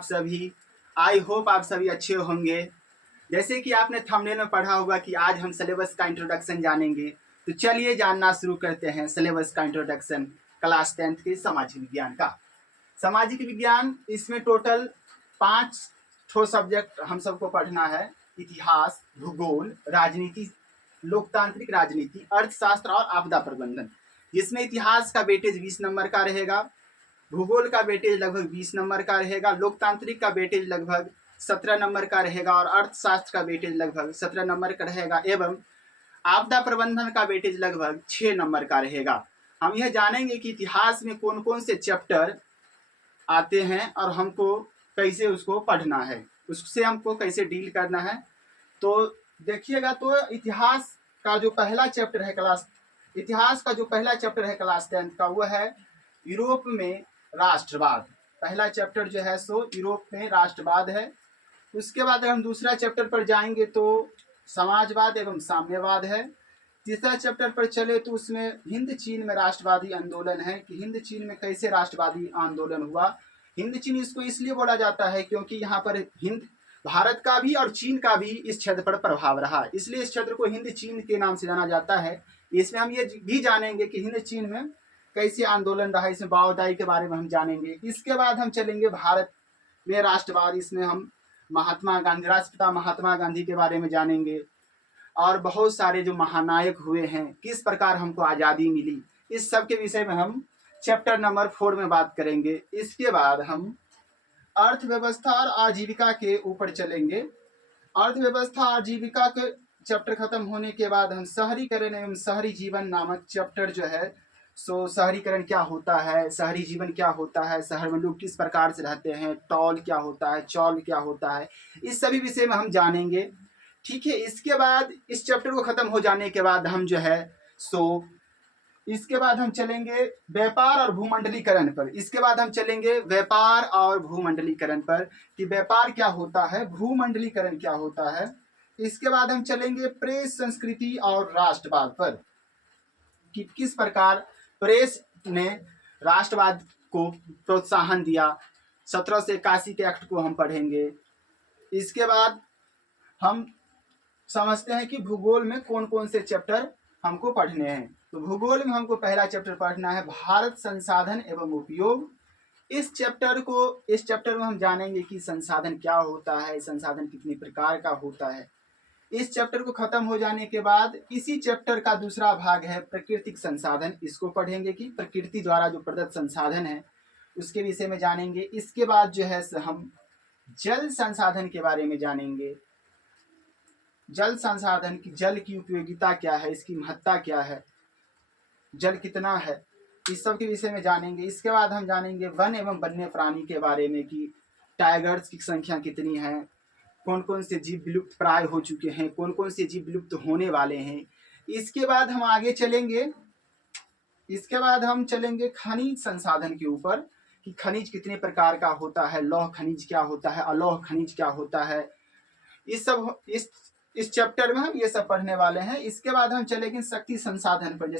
आप सभी। I hope आप सभी अच्छे होंगे। जैसे कि आपने थंबनेल में पढ़ा होगा कि आज हम सिलेबस का इंट्रोडक्शन जानेंगे, तो चलिए जानना शुरू करते हैं सिलेबस का इंट्रोडक्शन क्लास 10th के सामाजिक विज्ञान का। सामाजिक विज्ञान, इसमें टोटल 5 ठो सब्जेक्ट हम सबको पढ़ना है। इतिहास, भूगोल, राजनीति, लोकतांत्रिक राजनीति, अर्थशास्त्र और आपदा प्रबंधन। जिसमें इतिहास का वेटेज 20 नंबर का रहेगा, भूगोल का वेटेज लगभग 20 नंबर का रहेगा, लोकतांत्रिक का वेटेज लगभग 17 नंबर का रहेगा और अर्थशास्त्र का वेटेज लगभग 17 नंबर का रहेगा एवं आपदा प्रबंधन का वेटेज लगभग 6 नंबर का रहेगा। हम यह जानेंगे कि इतिहास में कौन कौन से चैप्टर आते हैं और हमको कैसे उसको पढ़ना है, उससे हमको कैसे डील करना है। तो देखिएगा, तो इतिहास का जो पहला चैप्टर है क्लास 10th का, वो है यूरोप में राष्ट्रवाद। पहला चैप्टर जो है सो यूरोप में राष्ट्रवाद है। उसके बाद हम दूसरा चैप्टर पर जाएंगे तो समाजवाद एवं साम्यवाद है। तीसरा चैप्टर पर चले तो उसमें हिंद चीन में राष्ट्रवादी आंदोलन है कि हिंद चीन में कैसे राष्ट्रवादी आंदोलन हुआ। हिंद चीन इसको इसलिए बोला जाता है क्योंकि यहाँ पर हिंद, भारत का भी और चीन का भी इस क्षेत्र पर प्रभाव रहा, इसलिए इस क्षेत्र को हिंद चीन के नाम से जाना जाता है। इसमें हम ये भी जानेंगे कि हिंद चीन में कैसे आंदोलन रहा, इसमें बाओदाई के बारे में हम जानेंगे। इसके बाद हम चलेंगे भारत में राष्ट्रवाद, इसमें हम महात्मा गांधी, राष्ट्रपिता महात्मा गांधी के बारे में जानेंगे और बहुत सारे जो महानायक हुए हैं, किस प्रकार हमको आज़ादी मिली, इस सब के विषय में हम चैप्टर नंबर 4 में बात करेंगे। इसके बाद हम अर्थव्यवस्था और आजीविका के ऊपर चलेंगे। अर्थव्यवस्था आजीविका के चैप्टर खत्म होने के बाद हम शहरीकरण एवं शहरी जीवन नामक चैप्टर जो है सो शहरीकरण क्या होता है, शहरी जीवन क्या होता है, शहर में लोग किस प्रकार से रहते हैं, टॉल क्या होता है, चौल क्या होता है, इस सभी विषय में हम जानेंगे। ठीक है। इसके बाद इस चैप्टर को खत्म हो जाने के बाद हम जो है सो इसके बाद हम चलेंगे व्यापार और भूमंडलीकरण पर। इसके बाद हम चलेंगे व्यापार और भूमंडलीकरण पर कि व्यापार क्या होता है, भूमंडलीकरण क्या होता है। इसके बाद हम चलेंगे प्रेस, संस्कृति और राष्ट्रवाद पर कि किस प्रकार प्रेस ने राष्ट्रवाद को प्रोत्साहन दिया। 1781 के एक्ट को हम पढ़ेंगे। इसके बाद हम समझते हैं कि भूगोल में कौन कौन से चैप्टर हमको पढ़ने हैं। तो भूगोल में हमको पहला चैप्टर पढ़ना है भारत संसाधन एवं उपयोग। इस चैप्टर में हम जानेंगे कि संसाधन क्या होता है, संसाधन कितने प्रकार का होता है। इस चैप्टर को खत्म हो जाने के बाद इसी चैप्टर का दूसरा भाग है प्राकृतिक संसाधन, इसको पढ़ेंगे कि प्रकृति द्वारा जो प्रदत्त संसाधन है उसके विषय में जानेंगे। इसके बाद जो है हम जल संसाधन के बारे में जानेंगे। जल संसाधन की, जल की उपयोगिता क्या है, इसकी महत्ता क्या है, जल कितना है, इस सब के विषय में जानेंगे। इसके बाद हम जानेंगे वन एवं वन्य प्राणी के बारे में कि टाइगर्स की संख्या कितनी है, कौन कौन से जीव विलुप्त प्राय हो चुके हैं, कौन कौन से जीव विलुप्त होने वाले हैं। इसके बाद हम आगे चलेंगे, इसके बाद हम चलेंगे खनिज संसाधन के ऊपर कि खनिज कितने प्रकार का होता है, लौह खनिज क्या होता है, अलौह खनिज क्या होता है। इस चैप्टर में हम ये सब पढ़ने वाले हैं। इसके बाद हम चलेंगे शक्ति संसाधन पर,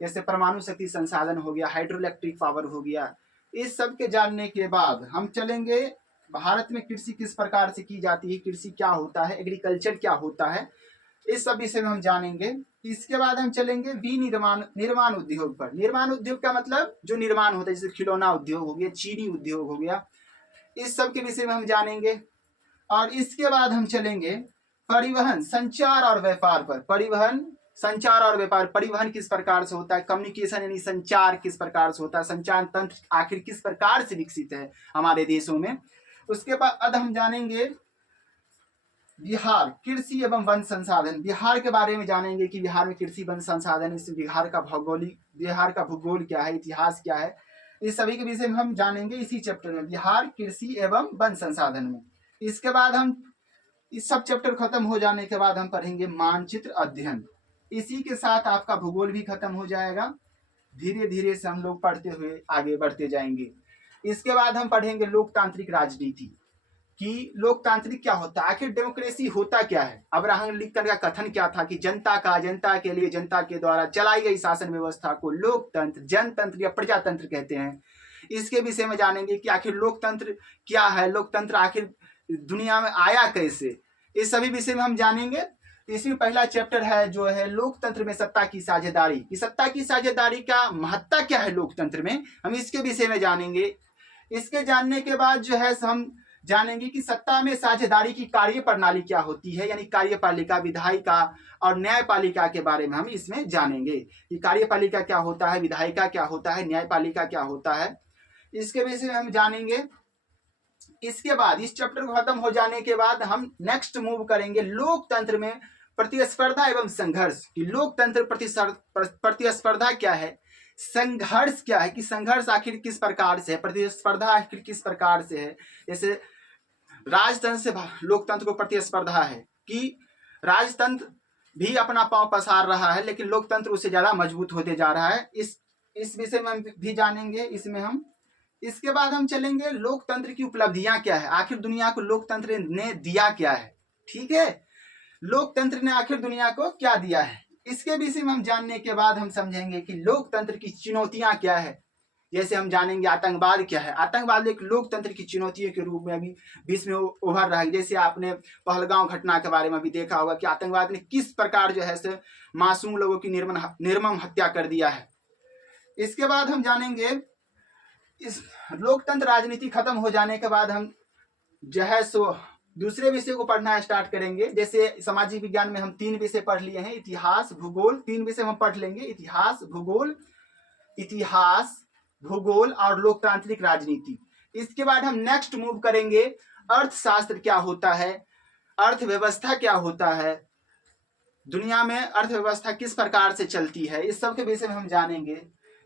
जैसे परमाणु शक्ति संसाधन हो गया, हाइड्रोइलेक्ट्रिक पावर हो गया। इस सब के जानने के बाद हम चलेंगे भारत में कृषि किस प्रकार से की जाती है, कृषि क्या होता है, एग्रीकल्चर क्या होता है, इस सब विषय में हम जानेंगे। इसके बाद हम चलेंगे निर्माण उद्योग पर। निर्माण उद्योग का मतलब जो निर्माण होता है, जैसे खिलौना उद्योग हो गया, चीनी उद्योग हो गया, इस सब के विषय में हम जानेंगे। और इसके बाद हम चलेंगे परिवहन, संचार और व्यापार पर। परिवहन, संचार और व्यापार, परिवहन किस प्रकार से होता है, कम्युनिकेशन यानी संचार किस प्रकार से होता है, संचार तंत्र आखिर किस प्रकार से विकसित है हमारे देशों में। उसके बाद हम जानेंगे बिहार, कृषि एवं वन संसाधन। बिहार के बारे में जानेंगे कि बिहार में कृषि वन संसाधन, इस बिहार का भूगोल क्या है, इतिहास क्या है, इस सभी के विषय में हम जानेंगे इसी चैप्टर में, बिहार कृषि एवं वन संसाधन में। इसके बाद हम इस सब चैप्टर खत्म हो जाने के बाद हम पढ़ेंगे मानचित्र अध्ययन। इसी के साथ आपका भूगोल भी खत्म हो जाएगा। धीरे धीरे से हम लोग पढ़ते हुए आगे बढ़ते जाएंगे। इसके बाद हम पढ़ेंगे लोकतांत्रिक राजनीति कि लोकतांत्रिक क्या होता है, आखिर डेमोक्रेसी होता क्या है। अब्राहम लिंकन का कथन क्या था कि जनता के लिए, जनता के द्वारा चलाई गई शासन व्यवस्था को लोकतंत्र, जनतंत्र या प्रजातंत्र कहते हैं। इसके विषय में जानेंगे कि आखिर लोकतंत्र क्या है, लोकतंत्र आखिर दुनिया में आया कैसे, इस सभी विषय में हम जानेंगे। इसमें पहला चैप्टर है जो है लोकतंत्र में सत्ता की साझेदारी, कि सत्ता की साझेदारी का महत्ता क्या है लोकतंत्र में, हम इसके विषय में जानेंगे। इसके जानने के बाद जो है हम जानेंगे कि सत्ता में साझेदारी की कार्य प्रणाली क्या होती है, यानी कार्यपालिका, विधायिका और न्यायपालिका के बारे में हम इसमें जानेंगे कि कार्यपालिका क्या होता है, विधायिका क्या होता है, न्यायपालिका क्या होता है, इसके विषय में हम जानेंगे। इसके बाद इस चैप्टर को खत्म हो जाने के बाद हम नेक्स्ट मूव करेंगे लोकतंत्र में प्रतिस्पर्धा एवं संघर्ष, कि लोकतंत्र प्रतिस्पर्धा क्या है, संघर्ष क्या है, कि संघर्ष आखिर किस प्रकार से है, प्रतिस्पर्धा आखिर किस प्रकार से है। जैसे राजतंत्र से लोकतंत्र को प्रतिस्पर्धा है कि राजतंत्र भी अपना पांव पसार रहा है लेकिन लोकतंत्र उससे ज्यादा मजबूत होते जा रहा है, इस विषय में हम भी जानेंगे इसमें हम। इसके बाद हम चलेंगे लोकतंत्र की उपलब्धियां क्या है, आखिर दुनिया को लोकतंत्र ने दिया क्या है, ठीक है, लोकतंत्र ने आखिर दुनिया को क्या दिया है, इसके विषय में हम जानने के बाद हम समझेंगे कि लोकतंत्र की चुनौतियां क्या है। जैसे हम जानेंगे आतंकवाद क्या है, आतंकवाद एक लोकतंत्र की चुनौतियों के रूप में अभी बीच में उभर रहा है। जैसे आपने पहलगांव घटना के बारे में भी देखा होगा कि आतंकवाद ने किस प्रकार जो है से मासूम लोगों की निर्मम हत्या कर दिया है। इसके बाद हम जानेंगे इस लोकतंत्र राजनीति खत्म हो जाने के बाद हम जो है सो दूसरे विषय को पढ़ना स्टार्ट करेंगे। जैसे सामाजिक विज्ञान में हम 3 विषय पढ़ लिए हैं, इतिहास, भूगोल, 3 विषय हम पढ़ लेंगे, इतिहास, भूगोल और लोकतांत्रिक राजनीति। इसके बाद हम नेक्स्ट मूव करेंगे अर्थशास्त्र क्या होता है, अर्थव्यवस्था क्या होता है, दुनिया में अर्थव्यवस्था किस प्रकार से चलती है, इस सब के विषय में हम जानेंगे।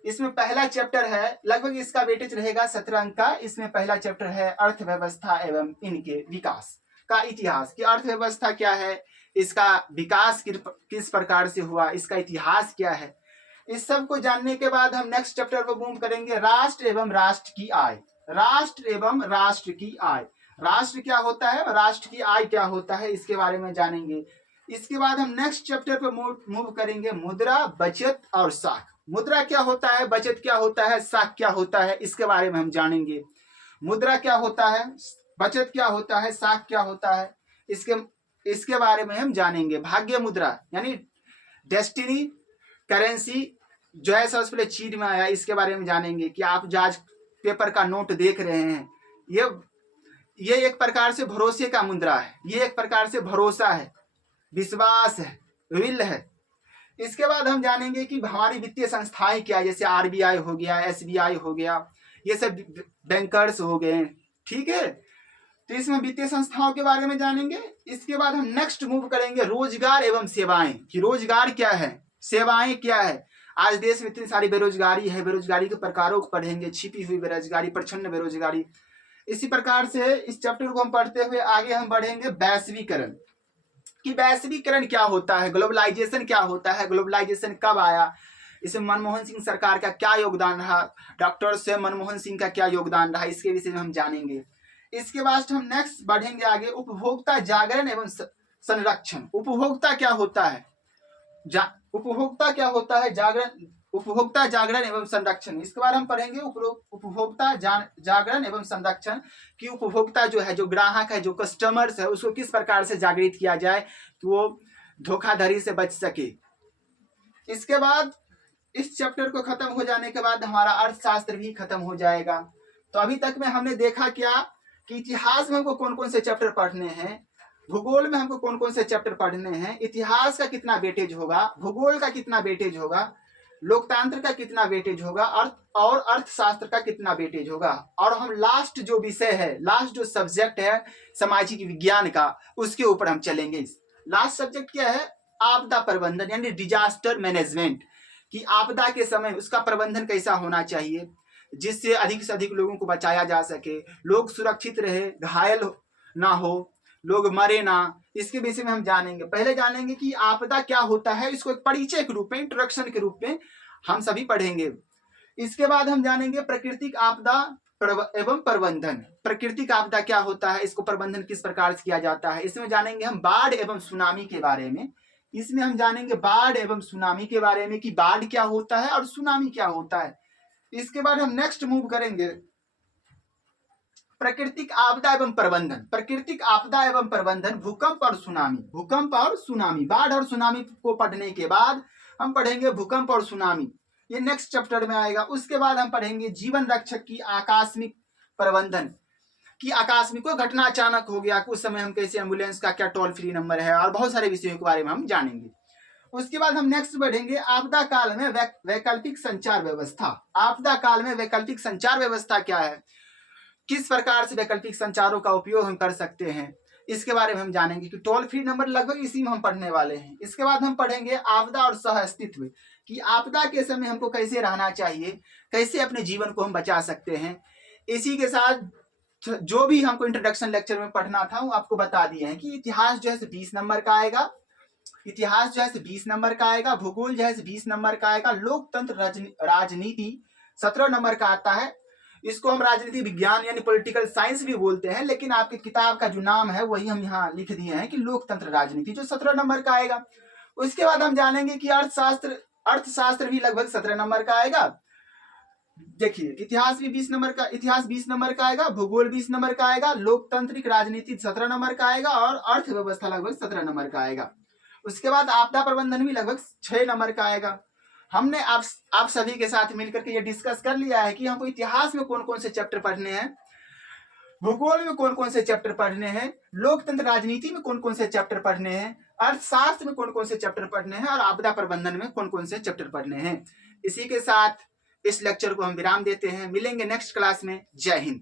इसमें पहला चैप्टर है, लगभग इसका वेटेज रहेगा 17 अंक का। इसमें पहला चैप्टर है अर्थव्यवस्था एवं इनके विकास का इतिहास, कि अर्थव्यवस्था क्या है, इसका विकास किस प्रकार से हुआ, इसका इतिहास क्या है। इस सब को जानने के बाद हम नेक्स्ट चैप्टर को मूव करेंगे राष्ट्र एवं राष्ट्र की आय, राष्ट्र एवं राष्ट्र की आय, राष्ट्र क्या होता है, राष्ट्र की आय क्या होता है, इसके बारे में जानेंगे। इसके बाद हम नेक्स्ट चैप्टर पर मूव करेंगे मुद्रा, बचत और साख। मुद्रा क्या होता है, बचत क्या होता है, साख क्या होता है, इसके बारे में हम जानेंगे। मुद्रा क्या होता है, बचत क्या होता है, साख क्या होता है, इसके बारे में हम जानेंगे। भाग्य मुद्रा यानी डेस्टिनी करेंसी जो है सबसे पहले चीन में आया, इसके बारे में जानेंगे कि आप जो आज पेपर का नोट देख रहे हैं ये एक प्रकार से भरोसे का मुद्रा है, ये एक प्रकार से भरोसा है, विश्वास है, विल है। इसके बाद हम जानेंगे कि हमारी वित्तीय संस्थाएं क्या है, जैसे आरबीआई हो गया, एसबीआई हो गया, ये सब बैंकर्स हो गए, ठीक है। तो इसमें वित्तीय संस्थाओं के बारे में जानेंगे। इसके बाद हम नेक्स्ट मूव करेंगे रोजगार एवं सेवाएं, कि रोजगार क्या है, सेवाएं क्या है। आज देश में इतनी सारी बेरोजगारी है, बेरोजगारी के प्रकारों को पढ़ेंगे, छिपी हुई बेरोजगारी, प्रच्छन्न बेरोजगारी। इसी प्रकार से इस चैप्टर को हम पढ़ते हुए आगे हम बढ़ेंगे वैश्वीकरण, कि वैश्वीकरण क्या होता है, ग्लोबलाइजेशन क्या होता है, ग्लोबलाइजेशन कब आया, इसमें मनमोहन सिंह सरकार का क्या योगदान रहा, डॉक्टर से मनमोहन सिंह का क्या योगदान रहा, इसके विषय में हम जानेंगे। इसके बाद हम नेक्स्ट बढ़ेंगे आगे उपभोक्ता जागरण एवं संरक्षण। उपभोक्ता क्या होता है, उपभोक्ता क्या होता है, जागरण, उपभोक्ता जागरण एवं संरक्षण। इसके बाद हम पढ़ेंगे उपभोक्ता जागरण एवं संरक्षण, कि उपभोक्ता जो है, जो ग्राहक है, जो कस्टमर्स है, उसको किस प्रकार से जागृत किया जाए कि वो धोखाधड़ी से बच सके। इसके बाद इस चैप्टर को खत्म हो जाने के बाद हमारा अर्थशास्त्र भी खत्म हो जाएगा। तो अभी तक में हमने देखा क्या कि इतिहास में हमको कौन कौन से चैप्टर पढ़ने हैं, भूगोल में हमको कौन कौन से चैप्टर पढ़ने हैं, इतिहास का कितना वेटेज होगा, भूगोल का कितना वेटेज होगा, लोकतंत्र का कितना वेटेज होगा, और अर्थशास्त्र का कितना वेटेज होगा, और हम लास्ट जो विषय है, लास्ट जो सब्जेक्ट है सामाजिक विज्ञान का, उसके ऊपर हम चलेंगे। लास्ट सब्जेक्ट क्या है, आपदा प्रबंधन यानी डिजास्टर मैनेजमेंट, कि आपदा के समय उसका प्रबंधन कैसा होना चाहिए जिससे अधिक से अधिक लोगों को बचाया जा सके, लोग सुरक्षित रहे, घायल ना हो, लोग मरे ना, इसके विषय में हम जानेंगे। पहले जानेंगे कि आपदा क्या होता है, इसको एक परिचय के रूप में, इंट्रोडक्शन के रूप में हम सभी पढ़ेंगे। इसके बाद हम जानेंगे प्राकृतिक आपदा एवं प्रबंधन, प्राकृतिक आपदा क्या होता है, इसको प्रबंधन किस प्रकार से किया जाता है। इसमें जानेंगे हम बाढ़ एवं सुनामी के बारे में, इसमें हम जानेंगे बाढ़ एवं सुनामी के बारे में कि बाढ़ क्या होता है और सुनामी क्या होता है। इसके बाद हम नेक्स्ट मूव करेंगे प्राकृतिक आपदा एवं प्रबंधन। प्राकृतिक आपदा एवं प्रबंधन, भूकंप और सुनामी। भूकंप और सुनामी, बाढ़ और सुनामी को पढ़ने के बाद हम पढ़ेंगे भूकंप और सुनामी, ये नेक्स्ट चैप्टर में आएगा। उसके बाद हम पढ़ेंगे जीवन रक्षक की आकस्मिक प्रबंधन, कि आकस्मिक कोई घटना अचानक हो गया, उस समय हम कैसे एम्बुलेंस का क्या टोल फ्री नंबर है, और बहुत सारे विषयों के बारे में हम जानेंगे। उसके बाद हम नेक्स्ट बढ़ेंगे आपदा काल में वैकल्पिक संचार व्यवस्था। आपदा काल में वैकल्पिक संचार व्यवस्था क्या है, किस प्रकार से वैकल्पिक संचारों का उपयोग हम कर सकते हैं, इसके बारे में हम जानेंगे कि टोल फ्री नंबर लगभग इसी में हम पढ़ने वाले हैं। इसके बाद हम पढ़ेंगे आपदा और सह अस्तित्व, कि आपदा के समय हमको कैसे रहना चाहिए, कैसे अपने जीवन को हम बचा सकते हैं। इसी के साथ जो भी हमको इंट्रोडक्शन लेक्चर में पढ़ना था वो आपको बता दिए हैं, कि इतिहास जो है 20 नंबर का आएगा, इतिहास जो है 20 नंबर का आएगा, भूगोल जो है 20 नंबर का आएगा, लोकतंत्र राजनीति 17 नंबर का आता है। इसको हम राजनीति विज्ञान यानी पॉलिटिकल साइंस भी बोलते हैं, लेकिन आपकी किताब का जो नाम है वही हम यहाँ लिख दिए हैं कि लोकतंत्र राजनीति, जो 17 नंबर का आएगा। उसके बाद हम जानेंगे कि अर्थशास्त्र भी लगभग 17 नंबर का आएगा। देखिए इतिहास भी 20 नंबर का, इतिहास 20 नंबर का आएगा, भूगोल 20 नंबर का आएगा, लोकतांत्रिक राजनीति 17 नंबर का आएगा, और अर्थव्यवस्था लगभग 17 नंबर का आएगा। उसके बाद आपदा प्रबंधन भी लगभग 6 नंबर का आएगा। हमने आप सभी के साथ मिलकर के ये डिस्कस कर लिया है कि हमको इतिहास में कौन कौन से चैप्टर पढ़ने हैं, भूगोल में कौन कौन से चैप्टर पढ़ने हैं, लोकतंत्र राजनीति में कौन कौन से चैप्टर पढ़ने हैं, अर्थशास्त्र में कौन कौन से चैप्टर पढ़ने हैं, और आपदा प्रबंधन में कौन कौन से चैप्टर पढ़ने हैं। इसी के साथ इस लेक्चर को हम विराम देते हैं। मिलेंगे नेक्स्ट क्लास में। जय हिंद।